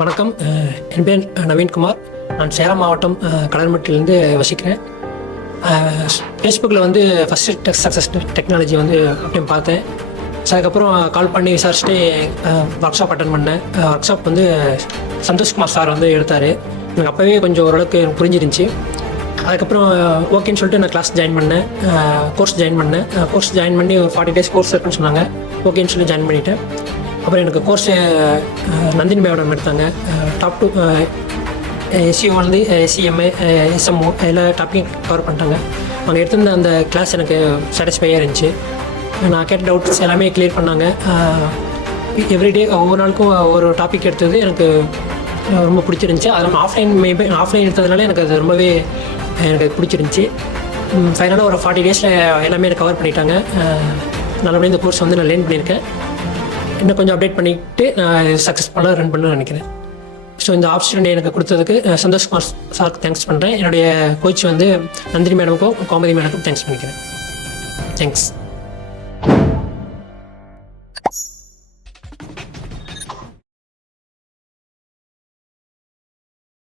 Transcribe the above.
வணக்கம். என் பேர் நவீன்குமார். நான் சேலம் மாவட்டம் கடல்மட்டிலிருந்து வசிக்கிறேன். ஃபேஸ்புக்கில் வந்து ஃபஸ்ட்டு சக்ஸஸ் டெக்னாலஜி வந்து அப்படின்னு பார்த்தேன். அதுக்கப்புறம் கால் பண்ணி விசாரிச்சுட்டு ஒர்க் ஷாப் அட்டன் பண்ணேன். ஒர்க் ஷாப் வந்து சந்தோஷ்குமார் சார் வந்து எடுத்தார். எனக்கு அப்போவே கொஞ்சம் ஓரளவுக்கு எனக்கு புரிஞ்சிருந்துச்சி. அதுக்கப்புறம் ஓகேன்னு சொல்லிட்டு நான் கிளாஸ் ஜாயின் பண்ணேன், கோர்ஸ் ஜாயின் பண்ணி ஒரு 40 days கோர்ஸ் இருக்குன்னு சொன்னாங்க. ஓகேன்னு சொல்லி ஜாயின் பண்ணிவிட்டேன். அப்புறம் எனக்கு கோர்ஸு நந்தினி மேடம் எடுத்தாங்க. டாப் 2 எஸ்சிஓ வந்து எஸ்சிஎம்ஏ எஸ்எம்ஓ எல்லா டாப்பிக்கும் கவர் பண்ணிட்டாங்க. அவங்க எடுத்திருந்த அந்த கிளாஸ் எனக்கு சாட்டிஸ்ஃபையாக இருந்துச்சு. நான் கேட்ட டவுட்ஸ் எல்லாமே கிளியர் பண்ணாங்க. எவ்ரிடே ஒவ்வொரு நாளுக்கும் ஒரு டாபிக் எடுத்தது எனக்கு ரொம்ப பிடிச்சிருந்துச்சி. அது நம்ம ஆஃப்லைன் எடுத்ததுனால எனக்கு அது ரொம்பவே எனக்கு பிடிச்சிருந்துச்சி. ஃபைனலாக ஒரு 40 days எல்லாமே எனக்கு கவர் பண்ணிட்டாங்க. நல்லபடியாக இந்த கோர்ஸ் வந்து நான் லேர்ன் பண்ணியிருக்கேன். இன்னும் கொஞ்சம் அப்டேட் பண்ணிவிட்டு நான் சக்ஸஸ்ஃபுல்லாக ரன் பண்ணணும்னு நினைக்கிறேன். ஸோ இந்த ஆப்பர்ச்சுனிட்டி எனக்கு கொடுத்ததுக்கு சந்தோஷ்குமார் சாருக்கு தேங்க்ஸ் பண்ணுறேன். என்னுடைய கோச் வந்து நந்தினி மேடமுக்கும் கோமதி மேடமுக்கும் தேங்க்ஸ் பண்ணிக்கிறேன். தேங்க்ஸ்.